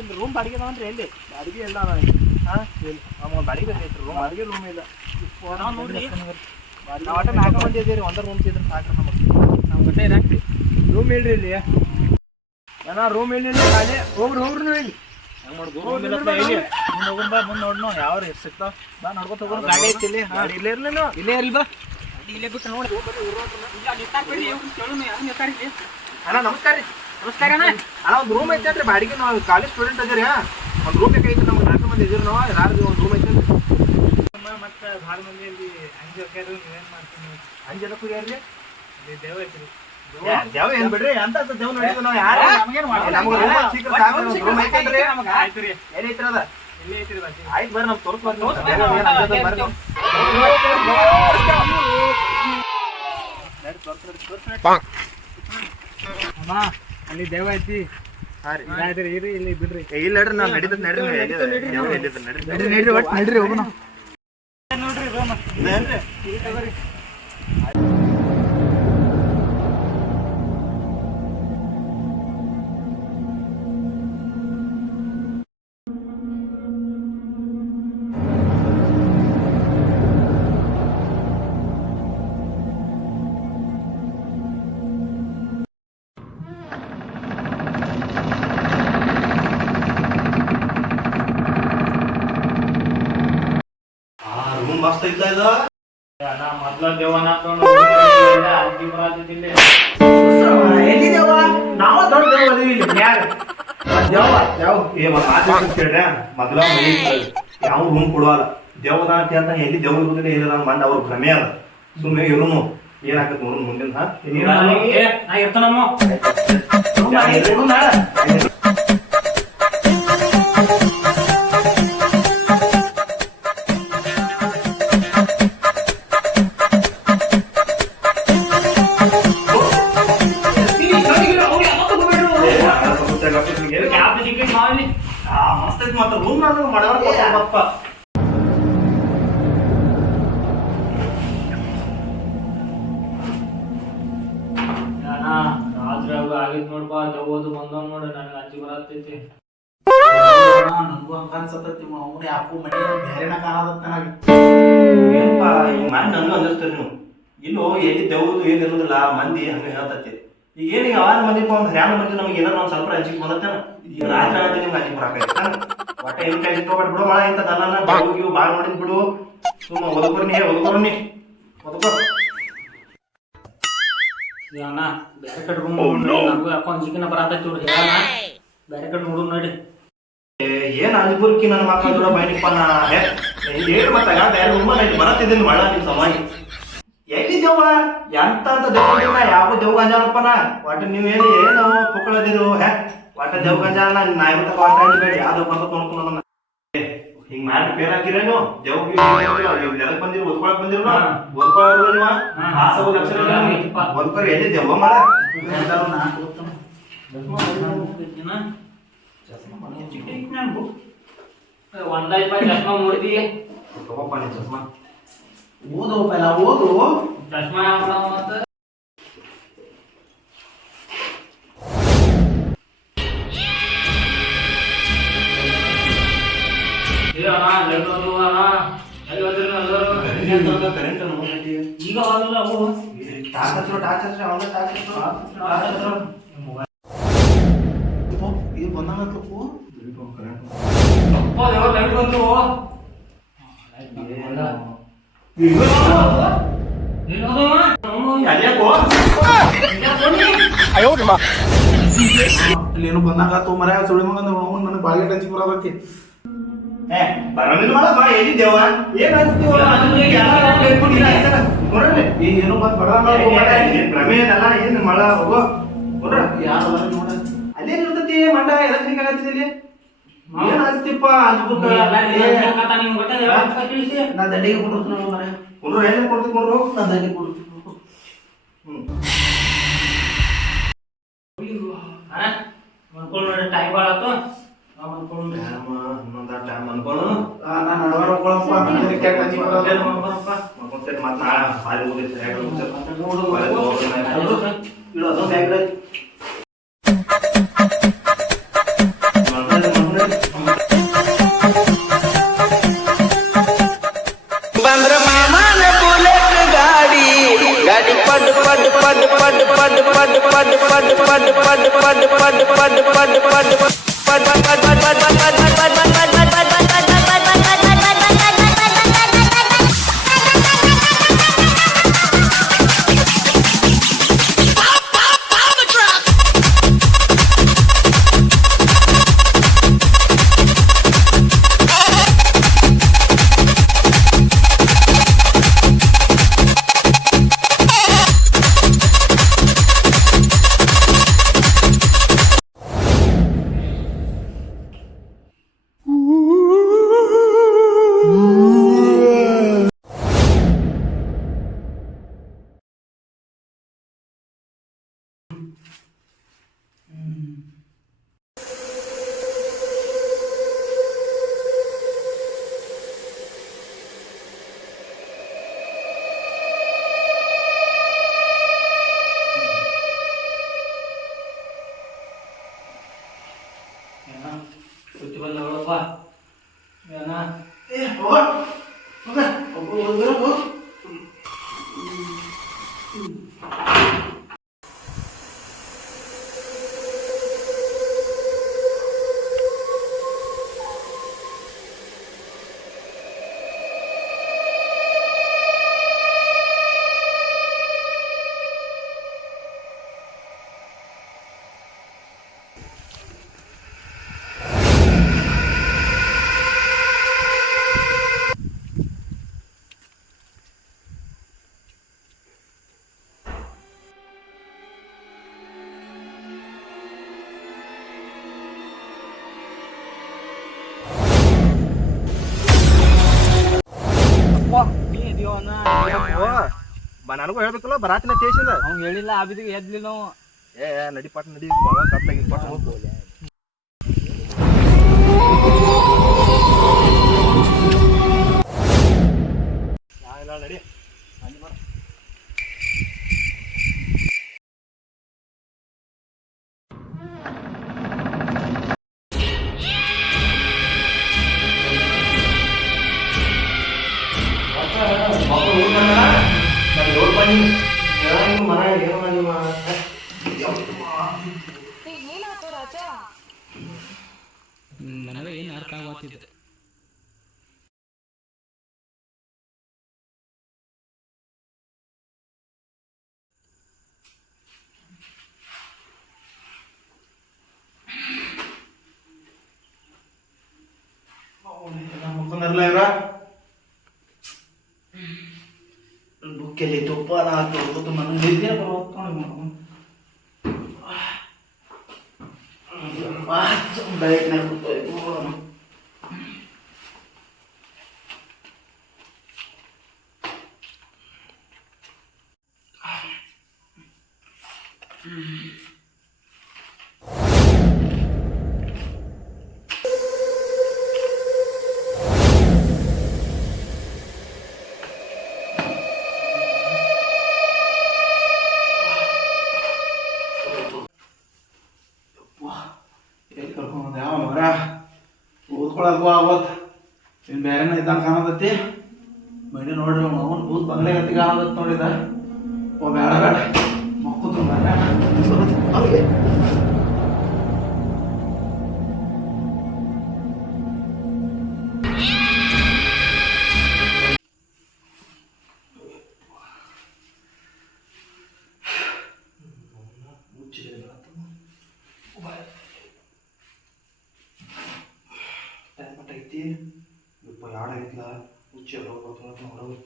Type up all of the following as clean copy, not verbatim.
ಇಲ್ಲಿ ರೂಮ್ ಬಾಡಿಗೆ ಅಂದ್ರೆ ಎಲ್ಲಿ ಬಾಡಿಗೆ ಇಲ್ಲ ಬಾಡಿಗೆ ರೂಮ್ ಬಾಡಿಗೆ ರೂಮ್ ಇಲ್ಲ ನೋಡ್ರಿ ನಾವು ಒಟ್ಟು 4 ಮಂದಿ ಇದೀರಿ ಒಂದೇ ರೂಮ್ ಇದ್ರೆ ಸಾಕು ನಮ್ಮ ಗಟ್ಟೆ ಏನಾಗ್ತಿ ರೂಮ್ ಇಲ್ರಿ ಇಲ್ಲಿ ಏನ ರೂಮ್ ಇಲ್ಲ ಖಾಲಿ ಹೋಗ್ರಿ ನೀವು ಇಲ್ಲಿ ಮುಂದೆ ನೋಡ್ನು ಯಾವ ಸಿಗ್ತಾವ ಬಾ ನೋಡ್ಕೊತ ಹೋಗೋಣ ಗಾಡಿ ಐತಿ ಇಲ್ಲಿ ಇಲ್ಲೇ ಇರ್ಲೇನು ಇಲ್ಲೇ ಇರ್ಲಿ ಬಾ ಇಲ್ಲೇ ಬಿಟ್ಟು ನೋಡಿ ಅಣ್ಣ ನಮಸ್ಕಾರ ರೀ ನಮಸ್ಕಾರ ಅಣ್ಣ ಅಣ್ಣ ಒಂದು ರೂಮ್ ಐತೆ ಬಾಡಿಗೆ ನಾವು ಕಾಲೇಜ್ ಸ್ಟೂಡೆಂಟ್ ಅದೀರಿ ಒಂದು ರೂಮ್ ಬೇಕೈತಿ ನಮ್ಗೆ 4 ಮಂದಿ ಇದೀರಿ ನಾವು ಯಾರು ಒಂದು ರೂಮ್ ಐತೆ ಮತ್ತೆ ಭಾಳ ಮಂದಿ ಇಲ್ಲಿ ಅಂಜಿ ಹೋಗ್ಯಾರು ನೀವೇನು ಮಾಡ್ತೀನಿ ಅಂಜಿ ಎದಕ್ಕೆ ಹೋಗ್ಯಾರ್ರಿ ದೇವ ಐತ್ರಿ ದೇವ ಏನ್ ಬಿಡ್ರಿ ಅಂತ ದೇವ್ ನೋಡಿದ್ವಿ ನಾವು ಯಾರು ನಮಗೇನು ಮಾಡಿ ನಮ್ಗೆ ರೂಮ್ ಸೀಕ್ರೆಟ್ ಸಾಕು ರೂಮ್ ಐತೆ ಆಯ್ತು ರೀ ಏನೈತ್ರಿ ಅದ ಇಲ್ಲೇ ಐತ್ರಿ ಬಾಜಿ ಆಯ್ತು ಬರ್ರಿ ನಮ್ಗೆ ತೋರಿಸ್ಬಾರ್ದು ಅಮ್ಮ ಅಲ್ಲಿ ದೇವ ಐತಿ ಹಾಂ ರೀ ಆಯ್ತು ರೀ ಇಲ್ಲಿ ಬಿಡ್ರಿ ಇಲ್ಲ ನಡ್ರಿ ನಾವು ನಡೀತದೆ ನಡ್ರಿ ನಡ್ರಿ ಹೋಗೋಣ ನೋಡ್ರಿ ರೂಮ್ ಮಸ್ತ್ ಐತ ಇದು ಮೊದ್ಲ ದೇವನ ಎಲ್ಲಿದೇವ ನಾವ ದೊಡ್ಡ ದೇವ ಅದೀವಿ ಇಲ್ಲಿ ಯಾರು ಯಾವ ಕೇಳ್ರೆ ಮೊದ್ಲ ಯಾವ ರೂಮ್ ಕೊಡುವಲ್ಲ ದೇವದ ಅಂತ ಎಲ್ಲಿ ದೇವ ಇರುದಿಲ್ಲ ಏನಿಲ್ಲ ಮಂಡ ಅವ್ರ ಭ್ರಮೆ ಅದ ಸುಮ್ಮನೆ ಇರುನು ಏನಾಗತ್ತೆ ನೋಡು ಮುಂದಿನ ನಾ ಇರ್ತಾನಮ್ಮ ಮಸ್ತ್ ಐತಿ ಮತ್ತೆ ರೂಮ್ ನಾನು ಮಾಡಪ್ಪ ರಾತ್ರಿ ಆಗಿದ್ ನೋಡ್ಪಾ ದೇವದು ಬಂದವ್ ನೋಡಿ ನನಗೆ ಅಂಜಿ ಬರತೈತಿ ನನಗೂ ಹಂಗ ಅನ್ಸತ್ತೈತಿ ಅವ್ನು ಯಾಕೋ ಮನೆ ಬೇರೆನ ಕಾಣದತ್ತ ನನಗೆ ಏನಪ್ಪ ಈ ಮಾಡಿ ನನಗೂ ಅಂದಿರ್ತೀರಿ ನೀವು ಇಲ್ಲೋ ಎಲ್ಲಿ ದೇವ್ದು ಏನು ಇರೋದಿಲ್ಲ ಮಂದಿ ಹಂಗ ಹೇಳ್ತೈತಿ ಈಗ ಏನು ಯಾವಾಗ ಮಂದಿ ಒಂದು ಹರ್ಯಾಣ ಮಂದಿ ನಮಗೆ ಏನಾರ ಒಂದು ಸ್ವಲ್ಪ ಅಂಜಿಕೆ ಬಂದತ್ತೇನ ಈಗ ರಾತ್ರಿ ಅಂತ ನಿಮ್ಗೆ ಅಂಜಿಕೆ ಬರಾಕೈತಿ ಒಟ್ಟೆ ಏನು ಕೈ ತಗೋಬೇಡ ಬಿಡು ಮಳ ಇಂತ ದನ ಬಾವು ಭಾಳ ನೋಡಿದ್ ಬಿಡು ಸುಮ್ಮ ಒದಕೋರ್ನಿ ಒದಕೋ ಅಣ್ಣ ಬೇರೆ ಕಡೆ ರೂಮ್ ನಮಗೂ ಯಾಕೋ ಅಂಜಿಕೆನ ಬರತೈತಿ ನೋಡ್ರಿ ಹೇಳಣ್ಣ ಬೇರೆ ಕಡೆ ನೋಡು ನೋಡಿ ಏನ್ ಅಂಜಿಪುರ್ಕಿ ನನ್ನ ಮಕ್ಕಳ ಜೋಡ ಬೈನಿಪ್ಪ ನಾ ಹೇಳಿ ಮತ್ತ ಬೇರೆ ರೂಮ ನಾನು ಬರತ್ತಿದ್ದೀನಿ ಮಳ ನಿಮ್ಮ ಸಮಾಜ ಎಲ್ಲಿದ್ದೇವ ಎಂತ ಅಂತ ದೇವ್ಗ ಯಾವ ದೇವ್ ಗಂಜಾನಪ್ಪ ನಾ ಒಟ್ಟು ನೀವು ಹೇಳಿ ಏನು ಪುಕ್ಕಳದಿರು ಒಟ್ಟ ದೇವ್ ಗಂಜಾನ ನಾ ಇವತ್ತ ಒಟ್ಟ ಬೇಡ ಯಾವ್ದು ಬಂದ ತೊಳ್ಕೊಂಡ ಹಿಂಗ್ ಮಾಡಿ ಪೇರ್ ಹಾಕಿರೇನು ದೇವ್ಗೆ ನೆಲಕ್ ಬಂದಿರು ಓದ್ಕೊಳಕ್ ಬಂದಿರು ಓದ್ಕೊಳ್ಳೋರು ನೀವ ಆಸವ ಲಕ್ಷ ಓದ್ಕೊರಿ ಎಲ್ಲಿ ದೇವ ಮಾಡ ಒಂದೈದು ಚಶ್ಮಾ ನೋಡಿದಿ ತಗೋಪ್ಪ ನೀ ಚಸ್ಮಾ ಓದು ಪೈಲ ಓದು ಚಶ್ಮಾ ಮತ್ತ ಈಗ ಹೋಗಲ್ಲ ಅವು ಇದು ಬಂದಂಗತ್ತಪ್ಪು ಲೈಟ್ ಬಂತು ಏನು ಬಂದಂಗತ್ತು ಮರ ಸುಳಿ ಮಗ ನನಗೆ ಬಾಳಿಗೆ ಟಂಚಿ ಬರೋದಕ್ಕೆ ಬರೋದಿಲ್ಲ ಮಳ ಎಲ್ಲಿದ್ದೇವ ಏನ್ ಅನ್ಸ್ತೀವ ಏನು ಬಂದ್ ಬಡ ಭ್ರಮೆ ಏನಲ್ಲ ಏನ್ ಮಳ ಹೋಗೋ ಯಾರು ನೋಡ ಅದೇನ್ ಇರ್ತತಿ ಮಂಡ ಎದಕ್ ಆಗತ್ತಿದಲ್ಲಿ ಏನ್ ಅನ್ಸ್ತಿಪ್ಪ ಅನ್ಸ್ಬಿಟ್ಟ ನಾ ದಂಡಿಗೆ ಕೊಡ್ತೀನಿ ಮರ ಕುಂಡ್ರು ಎಲ್ಲಿ ಕೊಡ್ತೀನಿ ಕುಂಡ್ರು ನಾ ದಂಡಿಗೆ ಕೊಡ್ತೀನಿ ನೋಡಿ ಟೈಮ್ ಭಾಳ ಆತು ಇನ್ನೊಂದ ಟೈಮ್ ಅನ್ಕೊಂಡು ನಾನು ನಡವರ ಹೋಗ್ಕೊಳಪ್ಪ ಮತ್ ನಾಳೆ ಸಾಲಿ ಹೋಗಿದ್ರೆ ಇಡೋದು ಬ್ಯಾಗ್ ಬುತ್ತಿ ಬಂದ ನೋಡಪ್ಪ ಏನ ನನಗೂ ಹೇಳ್ಬೇಕಲ್ಲ ಬರಾತಿನ ತೇಸಿಂದ ಅವ್ನು ಹೇಳಿಲ್ಲ ಆ ಬಿದಿಗೆ ಎದ್ಲಿಲ್ಲ ನಾವು ಏ ನಡಿ ಪಾಟ್ ನಡಿ ಕತ್ತಾಗಿ ಪಾಟ್ ಹೋಗ್ಬೋದು ನಡಿ ನನಗೆ ಏನು ಅರ್ಥ ಆಗತ್ತಿದೆ ಮುಖಂದರ್ಲ ಇವ್ರ ಬುಕ್ಕೆಲ್ಲಿ ತುಪ್ಪ ಹಾಕಿ ನನಗೆ ನಿದ್ದೆ ಬೈಕ್ನಾಗ ಕೂತ್ಕೊಯ್ತು ಎಲ್ಲಿ ಕರ್ಕೊಂಡು ಯಾವ ಮರ ಓದ್ಕೊಳಕು ಆವತ್ತು ಇನ್ನು ಬೇರೆನ ಇದ್ದಂಗೆ ಕಾಣತೈತಿ ಮಡಿ ನೋಡ್ರಿ ಅವನು ಭೂತ್ ಬಂಗ್ಲೆ ಗತಿ ಕಾಣತೈತಿ ನೋಡಿದ ಓ ಬೇಡ ಬೇಡ ಮಕ್ಕಳು ಅವ್ರಿಗೆ ಐತಿ ಇಪ್ಪ ಯಾಡಾಗಿತ್ಲ ಹುಚ್ಚಿ ಎಲ್ಲ ಬರ್ತಾವ ನೋಡೋದು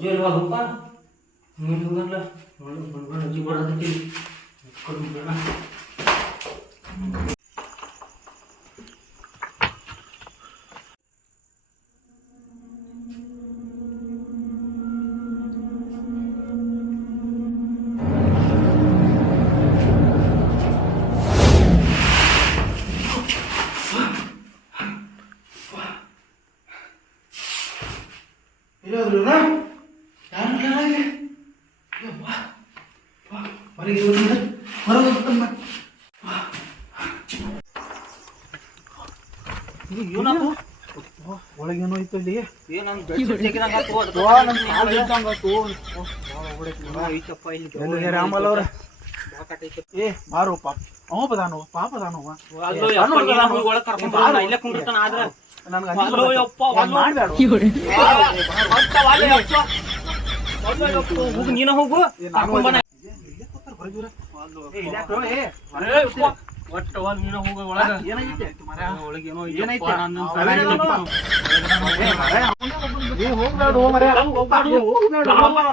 ಜೇಲ್ ಹೋಗಪ್ಪ ನೀನು ಹೋಗಲ್ಲ ನೋಡಿ ಬಂದ್ಕೊಂಡು ಅಜ್ಜಿ ಬರೋದಕ್ಕೆ ಕೊಡ್ಬೇಡ ಇರೋದ್ರು ಹೊರಗೆ ಹೊರಗೆ ಒಳಗೇನೋ ಐತೆ ಇಲ್ಲಿ ರಾಮಲ್ ಅವ್ರ ಏ ಮಾರು ಪಾಪ ಅವ ಪದಾನು ಪಾಪ ದಾನು ನೀನು ಹೋಗು ಒಟ್ಟು ನೀನು ಹೋಗು ಒಳಗ ಏನಾಗೈತೆ ಒಳಗೇನೋ ಏನೈತೆ ಹೋಗ್ಬೇಡ